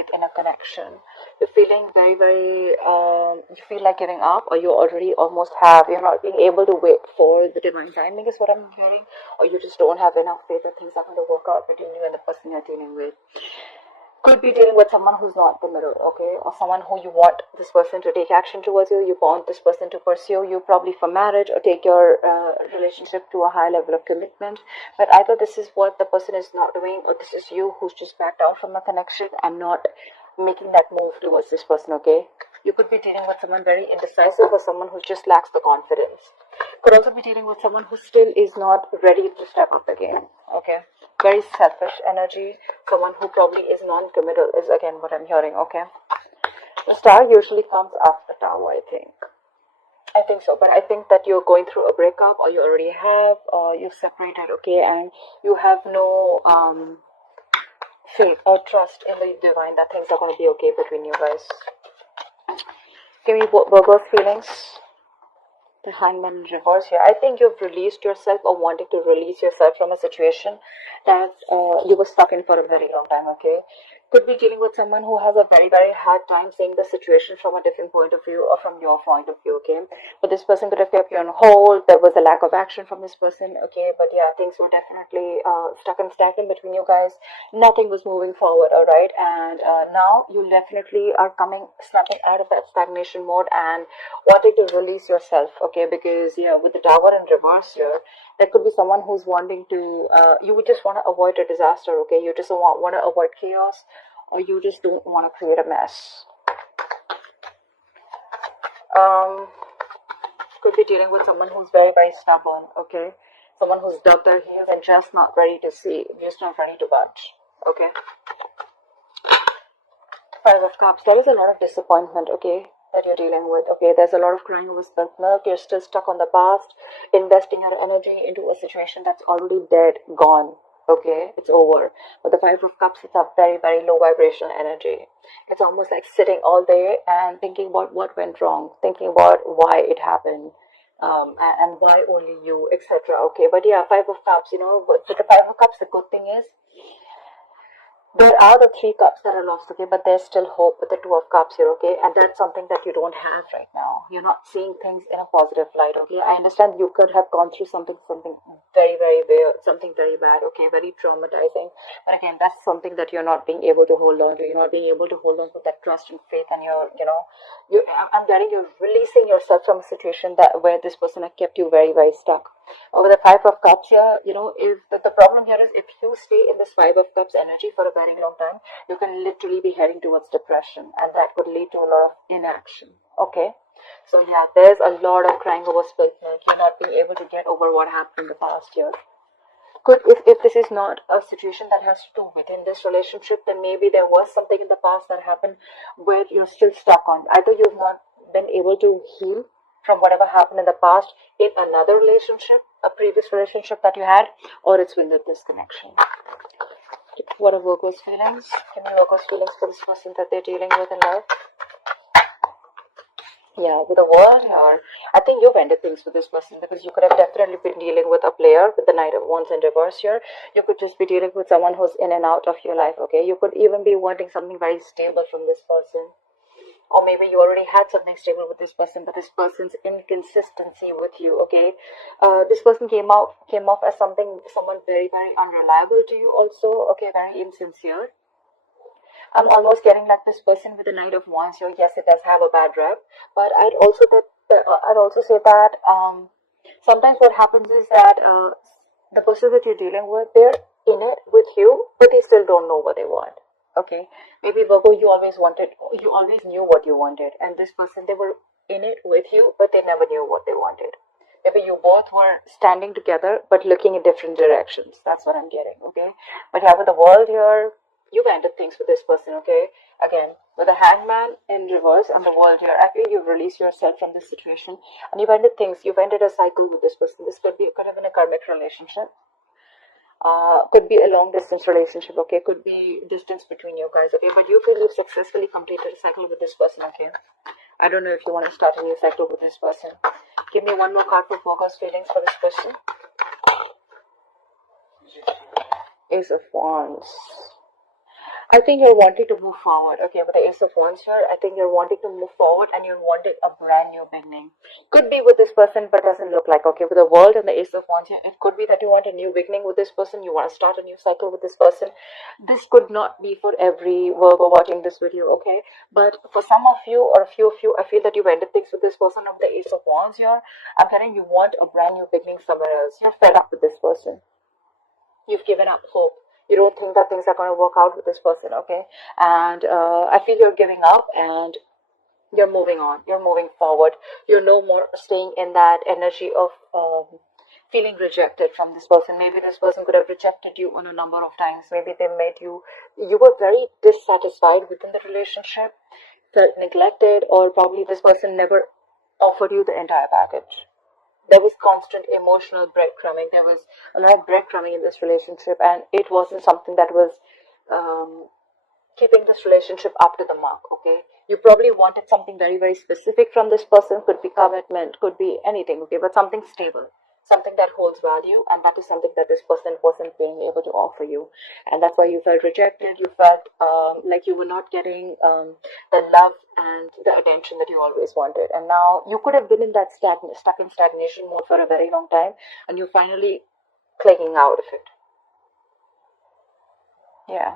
faith in a connection. You're feeling very, very, you feel like giving up, or you already almost have, you're not being able to wait for the divine timing is what I'm hearing, or you just don't have enough faith that things are going to work out between you and the person you're dealing with. Could be dealing with someone who's not the middle, okay, or someone who you want this person to take action towards you, you want this person to pursue you, probably for marriage, or take your relationship to a high level of commitment. But either this is what the person is not doing, or this is you who's just backed out from a connection and not making that move towards this person, okay. You could be dealing with someone very indecisive, or someone who just lacks the confidence. Could also be dealing with someone who still is not ready to step up the game, okay. Very selfish energy, someone who probably is non-committal is again what I'm hearing, okay. The star usually comes after Tower, I think so, but I think that you're going through a breakup, or you already have, or you've separated, okay, and you have no faith or trust in the divine that things are going to be okay between you guys. Give me Virgo's feelings. The Hangman in reverse here. I think you've released yourself, or wanting to release yourself from a situation that you were stuck in for a very long time, okay. Could be dealing with someone who has a very, very hard time seeing the situation from a different point of view, or from your point of view, okay. But this person could have kept you on hold. There was a lack of action from this person, okay. But yeah, things were definitely stuck and stagnant between you guys. Nothing was moving forward, alright. And now you definitely are snapping out of that stagnation mode and wanting to release yourself, okay. Because yeah, with the Tower in reverse here, there could be someone who's wanting to, you would just want to avoid a disaster, okay. You just want to avoid chaos, or you just don't want to create a mess. Could be dealing with someone who's very, very stubborn, okay. Someone who's dug their heels and just not ready to see, just not ready to budge, okay. Five of Cups. There is a lot of disappointment, okay, that you're dealing with, okay. There's a lot of crying over spilt milk. You're still stuck on the past, investing your energy into a situation that's already dead, gone, okay. It's over. But the Five of Cups, it's a very, very low vibrational energy. It's almost like sitting all day and thinking about what went wrong, thinking about why it happened, and why only you, etc., okay. But yeah, Five of Cups, you know, with the Five of Cups, the good thing is there are the Three Cups that are lost, okay, but there's still hope with the Two of Cups here, okay, and that's something that you don't have right now. You're not seeing things in a positive light, okay. I understand you could have gone through something very, very weird, something very bad, okay, very traumatizing, but again, that's something that you're not being able to hold on to. You're not being able to hold on to that trust and faith, and I'm getting you're releasing yourself from a situation where this person had kept you very, very stuck. Over the Five of Cups here, you know, if the problem here is, if you stay in this Five of Cups energy for a very long time, you can literally be heading towards depression, and that could lead to a lot of inaction, okay. So yeah, there's a lot of crying over spilt milk. You're not being able to get over what happened in the past year. If this is not a situation that has to do within this relationship, then maybe there was something in the past that happened where you're still stuck on. Either you've not been able to heal from whatever happened in the past in another relationship, a previous relationship that you had, or it's with this connection. What are Virgo's feelings? Give me Virgo's feelings for this person that they're dealing with in love. Yeah, with the World here, I think you've ended things with this person, because you could have definitely been dealing with a player with the Knight of Wands in reverse here. You could just be dealing with someone who's in and out of your life, okay. You could even be wanting something very stable from this person. Or maybe you already had something stable with this person, but this person's inconsistency with you, okay. This person came off as someone very, very unreliable to you also, okay, very insincere. I'm almost getting like this person with the Knight of Wands here. Yes, it does have a bad rep, but I'd also say that sometimes what happens is that the person that you're dealing with, they're in it with you, but they still don't know what they want. Okay, maybe Virgo, you always knew what you wanted, and this person, they were in it with you, but they never knew what they wanted. Maybe you both were standing together, but looking in different directions. That's what I'm getting, okay? But yeah, with the World here, you've ended things with this person, okay? Again, with the Hangman in reverse and the World here, I feel you've released yourself from this situation, and you've ended things. You've ended a cycle with this person. This could have been a karmic relationship. Could be a long distance relationship, okay, could be distance between you guys, okay, but you feel you've successfully completed a cycle with this person, okay. I don't know if you want to start a new cycle with this person. Give me one more card for Virgo's feelings for this person. Ace of Wands. I think you're wanting to move forward. Okay, with the Ace of Wands here, I think you're wanting to move forward and you're wanting a brand new beginning. Could be with this person, but doesn't look like. Okay, with the World and the Ace of Wands here, it could be that you want a new beginning with this person. You want to start a new cycle with this person. This could not be for every Virgo watching this video. Okay, but for some of you or a few of you, I feel that you've ended things with this person of the Ace of Wands here. I'm telling you want a brand new beginning somewhere else. You're fed up with this person. You've given up hope. You don't think that things are going to work out with this person, okay? And I feel you're giving up and you're moving on. You're moving forward. You're no more staying in that energy of feeling rejected from this person. Maybe this person could have rejected you on a number of times. Maybe they made you were very dissatisfied within the relationship, felt neglected, or probably this person never offered you the entire package. There was constant emotional breadcrumbing. There was a lot of breadcrumbing in this relationship, and it wasn't something that was keeping this relationship up to the mark. Okay, you probably wanted something very, very specific from this person. Could be commitment, could be anything. Okay, but something stable, something that holds value, and that is something that this person wasn't being able to offer you, and that's why you felt rejected. You felt like you were not getting the love and the attention that you always wanted, and now you could have been in that stuck in stagnation mode for a very long time, and you're finally clicking out of it. Yeah.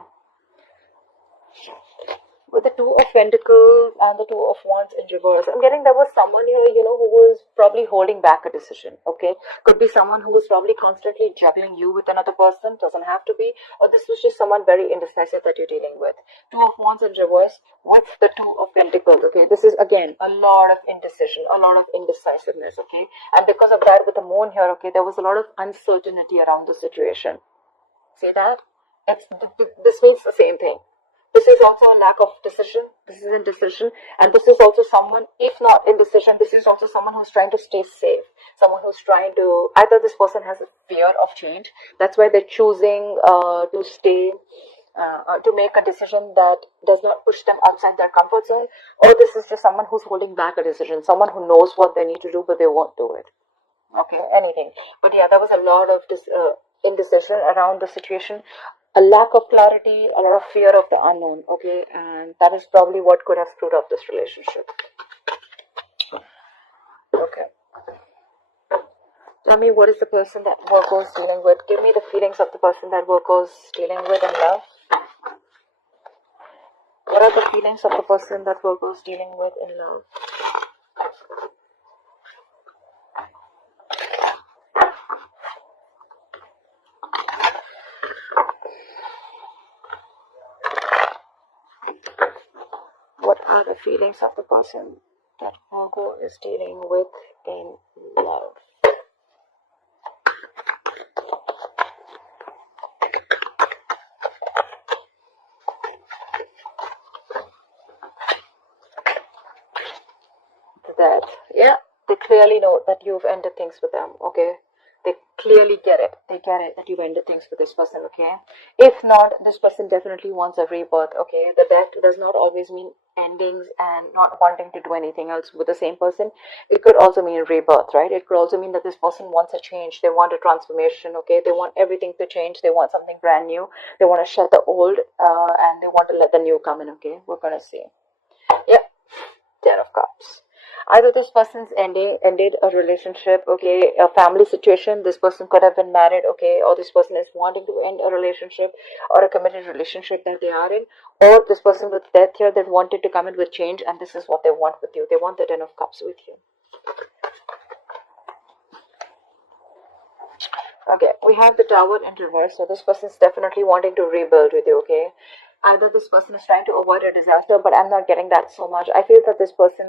With the Two of Pentacles and the Two of Wands in reverse, I'm getting there was someone here, who was probably holding back a decision, okay? Could be someone who was probably constantly juggling you with another person, doesn't have to be, or this was just someone very indecisive that you're dealing with. Two of Wands in reverse with the Two of Pentacles, okay? This is, again, a lot of indecision, a lot of indecisiveness, okay? And because of that, with the Moon here, okay, there was a lot of uncertainty around the situation. See that? This means the same thing. This is also a lack of decision. This is indecision. And this is also someone, if not indecision, this is also someone who's trying to stay safe. Someone who's trying to, either this person has a fear of change. That's why they're choosing to stay, to make a decision that does not push them outside their comfort zone. Or this is just someone who's holding back a decision. Someone who knows what they need to do, but they won't do it. Okay, anything. But yeah, there was a lot of indecision around the situation. A lack of clarity, a lot of fear of the unknown, okay, and that is probably what could have screwed up this relationship. Okay. Tell me, what is the person that Virgo is dealing with? Give me the feelings of the person that Virgo is dealing with in love. What are the feelings of the person that Virgo is dealing with in love? What are the feelings of the person that Virgo is dealing with in love? That, yeah, they clearly know that you've ended things with them, okay? They clearly get it. They get it that you've ended things with this person, okay? If not, this person definitely wants a rebirth, okay? The death does not always mean endings and not wanting to do anything else with the same person. It could also mean rebirth, right? It could also mean that this person wants a change. They want a transformation, okay? They want everything to change. They want something brand new. They want to shed the old and they want to let the new come in, okay? We're going to see. Yeah, 10 of Cups. Either this person's ended a relationship, okay, a family situation. This person could have been married, okay, or this person is wanting to end a relationship or a committed relationship that they are in, or this person with death here that wanted to come in with change, and this is what they want with you. They want the 10 of Cups with you. Okay, we have the Tower in reverse, so this person is definitely wanting to rebuild with you, okay? Either this person is trying to avoid a disaster, but I'm not getting that so much. I feel that this person,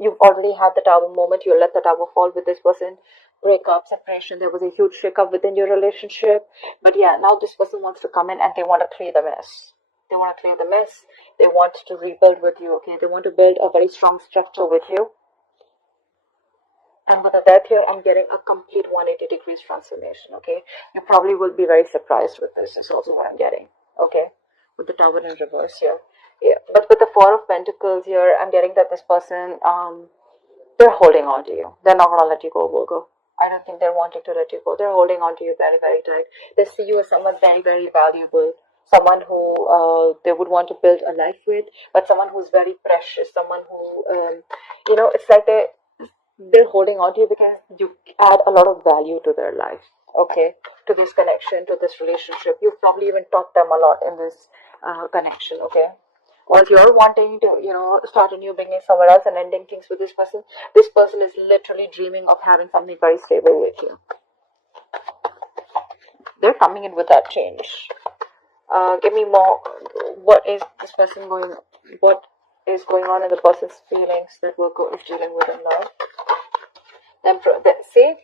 you've already had the Tower moment. You let the Tower fall with this person. Breakup, separation, there was a huge shakeup within your relationship. But yeah, now this person wants to come in and they want to clear the mess. They want to clear the mess. They want to rebuild with you, okay? They want to build a very strong structure with you. And with the death here, I'm getting a complete 180 degrees transformation, okay? You probably will be very surprised with this. Is also what I'm getting, okay? With the Tower in reverse here. Yeah, but with the Four of Pentacles here, I'm getting that this person, they're holding on to you. They're not going to let you go, Virgo. I don't think they're wanting to let you go. They're holding on to you very, very tight. They see you as someone very, very valuable. someone who they would want to build a life with, but someone who's very precious, someone who, it's like they're holding on to you because you add a lot of value to their life, okay, to this connection, to this relationship. You've probably even taught them a lot in this connection, okay. While you're wanting to, start a new beginning somewhere else and ending things with this person is literally dreaming of having something very stable with you. They're coming in with that change. Give me more. What is this person going? What is going on in the person's feelings that Virgo is dealing with in love? See,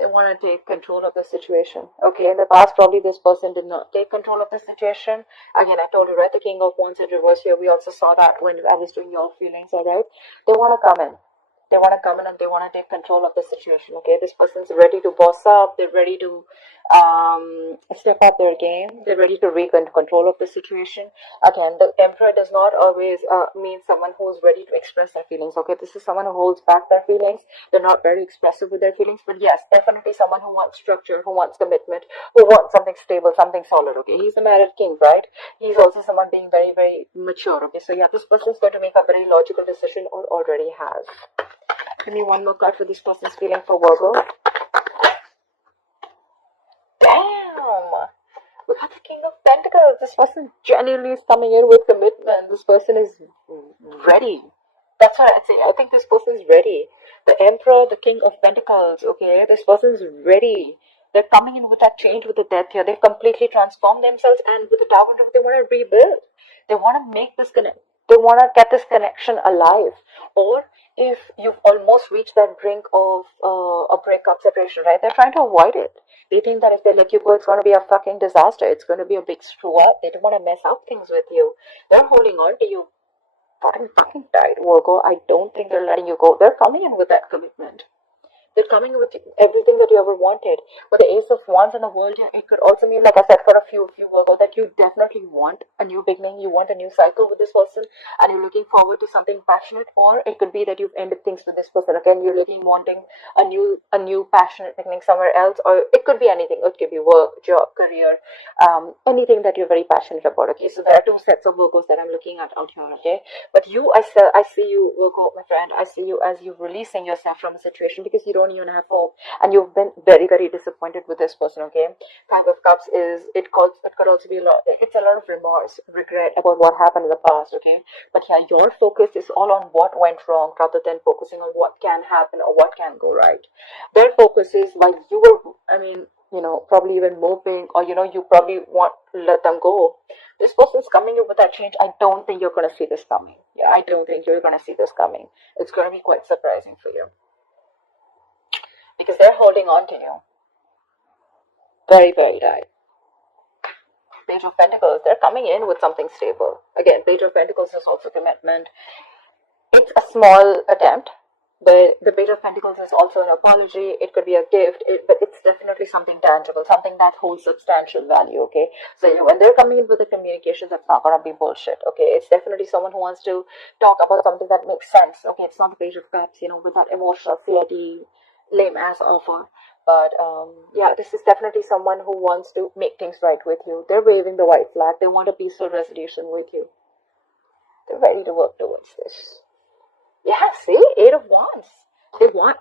they want to take control of the situation. Okay, in the past, probably this person did not take control of the situation. Again, I told you, right? The King of Wands in reverse here. We also saw that when I was doing your feelings. All right, they want to come in. They want to come in and they want to take control of the situation. Okay, this person's ready to boss up. They're ready to step up their game. They're ready to regain control of the situation. Again, the Emperor does not always mean someone who's ready to express their feelings. Okay, this is someone who holds back their feelings. They're not very expressive with their feelings, but yes, definitely someone who wants structure, who wants commitment, who wants something stable, something solid. Okay, he's a married king, right? He's also someone being very, very mature. Okay, so yeah, this person's going to make a very logical decision or already has. Give me one more card for this person's feeling for Virgo. Damn! We got the King of Pentacles. This person genuinely is coming in with commitment. This person is ready. That's what I'd say. I think this person is ready. The Emperor, the King of Pentacles, okay? This person is ready. They're coming in with that change, with the death here. They've completely transformed themselves, and with the Tower, they want to rebuild. They want to make this connect. They want to get this connection alive. Or if you've almost reached that brink of a breakup, separation, right? They're trying to avoid it. They think that if they let you go, it's going to be a fucking disaster. It's going to be a big screw up. They don't want to mess up things with you. They're holding on to you fucking tight, Virgo. I don't think they're letting you go. They're coming in with that commitment. They're coming with everything that you ever wanted. With the Ace of Wands in the world here, it could also mean, like I said, for a few Virgo, that you definitely want a new beginning. You want a new cycle with this person, and you're looking forward to something passionate. Or it could be that you've ended things with this person. Again, you're wanting a new passionate beginning somewhere else. Or it could be anything. It could be work, job, career, anything that you're very passionate about. Okay, so there are two sets of Virgos that I'm looking at out here. Okay, but I see you, Virgo, my friend. I see you as you releasing yourself from a situation because you don't even have hope, and you've been very, very disappointed with this person. Okay, Five of Cups is it could also be a lot. It's a lot of remorse, regret about what happened in the past. Okay, but yeah, your focus is all on what went wrong rather than focusing on what can happen or what can go right. Their focus is like you were. Probably even moping, or you probably want to let them go. This person's coming in with that change. I don't think you're going to see this coming. Yeah, I don't think you're going to see this coming. It's going to be quite surprising for you because they're holding on to you very, very tight. Page of Pentacles, they're coming in with something stable. Again, Page of Pentacles is also commitment. It's a small attempt. The Page of Pentacles is also an apology. It could be a gift, but it's definitely something tangible, something that holds substantial value, okay? So when they're coming in with the communication, that's not going to be bullshit, okay? It's definitely someone who wants to talk about something that makes sense, okay? It's not the Page of Cups, with that emotional, flirty, lame-ass offer. But, yeah, this is definitely someone who wants to make things right with you. They're waving the white flag. They want a peaceful resolution with you. They're ready to work towards this. Yeah, see? Eight of Wands. They want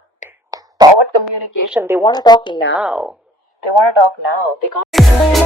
forward communication. They want to talk now. They want to talk now. They can't.